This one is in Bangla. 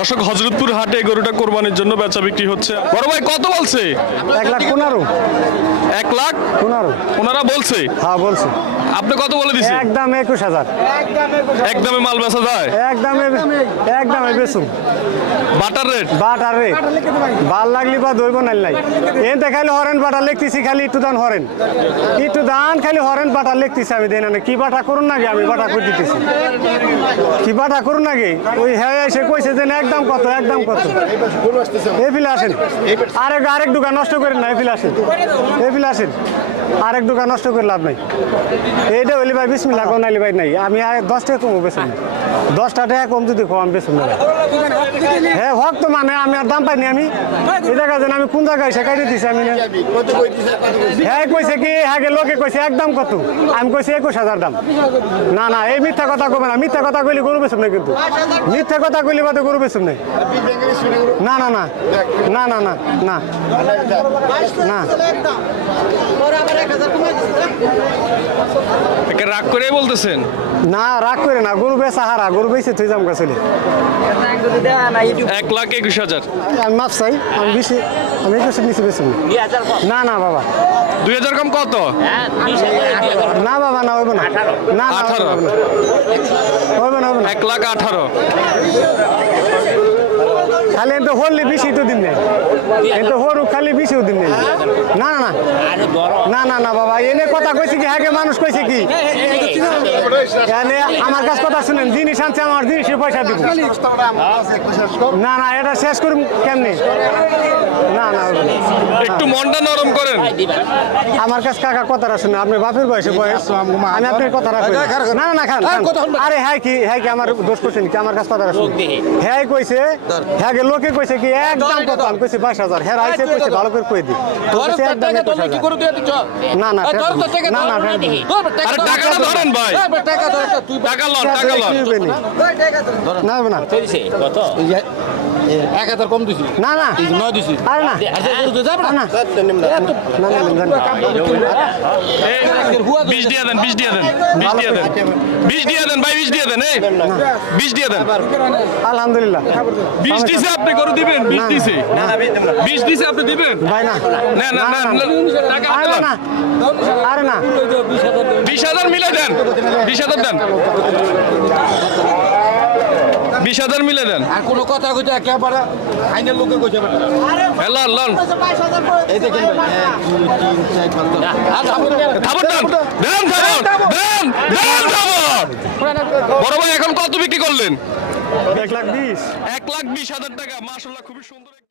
দর্শক, হযরতপুর হাটে গরুটা কোরবানির জন্য বেচা বিক্রি হচ্ছে। বড় ভাই কত বলছে? 1,15,000 1,15,000 ওনারা বলছে। হ্যাঁ বলছে। আপনি কত বলে দিছেন? একদম 21,000। একদমে মাল বেচা যায়? একদমে বেচুম। বাটার রেট ভাল লাগলি বা দইব নাই নাই এতে খালি হরেন বাটা লিখতেছি, খালি একটু দান হরেন খালি হরেন বাটা লিখতেছি। আমি দেই না কি বাটা করুন নাকি, আমি বাটা করে দিতেছি। কি বাটা করুন নাকি? ওই হ্যাঁ এসে কইছে যে একদম কত এই ফিলে আসেন। আরেক দোকান নষ্ট করেন না, এই ফিলে আসেন আরেক দোকান নষ্ট করে লাভ নাই। এইটা হইলে ভাই বিসমিল্লাহ কোন নাইলে ভাই নাই। আমি 10 টাকা কম বেছেন, 10 টাকা কম যদি কম বেছেন না। হ্যাঁ হক তো মানে আমি আর দাম পাইনি। আমি এই জায়গা যেন আমি কোন জায়গায় এসে কাটি দিছি। আমি হ্যাঁ কইছে কি, হ্যাঁ লোকে কইছে একদম কত, আমি কইছি 21,000 দাম। না এই মিথ্যা কথা কবে না। মিথ্যা কথা কইলে গরু বেচুম না, কিন্তু মিথ্যা কথা কইলে বাদে গরু বেচুম না। না না না না না না না না রাগ করে বলতেছেন? না রাগ করে না, গরু বেচা হারা, গরু বেচে তুই যাম গাছলে। 1,21,000 আমি মাপ চাই, আমি বেশি, আমি 21 নিচে বেশি না। না বাবা 2,000 কম কত? না বাবা না হইব না। না 18 হইব না 1,18,000 খালি এত হরলে বেশি তো দিন নেই, এত হরু খালি বেশিও দিন নেই। না না না না না বাবা এনে কথা কইছে কি, হ্যাঁ মানুষ কইছে কি এনে আমার কাছে কথা শুনেন, জিনিস আনছে আমার জিনিসের পয়সা দিব। না না এটা শেষ করুন কেমনি? না না একটু মনটা নরম করেন। আমার কাছে কাকা কথাটা শুনে, আপনি বাপের বয়স আমি আপনার কথা রাখবেন। না না না খান। আরে হ্যাঁ কি আমার দোষ করছেন কি? আমার কাছে কথাটা শুনে হ্যাঁ কইছে, হ্যাঁ লোকে কইছে কি একদম কত, আমি কইছি 22,000। হ্যাঁ আইছে কইছে ভালো করে কই দি। না না না না আরে টাকাটা ধরেন ভাই, টাকা লন না না কত 1,000 কম দিছি। না না 9 দিছি। আরে না না 20 দিয়ে দেন, 20 দিয়ে দেন, 20 দিয়ে দেন, 20 দিয়ে দেন ভাই, 20 দিয়ে দেন, 20 দিয়ে দেন। আলহামদুলিল্লাহ 20 দিছে আপনি গরু দিবেন? 20 দিছে, 20 দিছে আপনি দিবেন? ভাই না না না না টাকা আরে না আরে না 20,000 মিলে দেন, 20,000 দেন, 20,000 মিলে দেন। আর কোনো কথা কইতে একেবারে আইনের লোকে কইতে পারে না। লন লন এই দেখেন ভাই 1 2 3 4 খাবার দেন, দেন খাবার, দেন দেন খাবার। বড় ভাই এখন কত বিক্রি করলেন? 1,20,000 1,20,000 টাকা। মাশাআল্লাহ খুবই সুন্দর।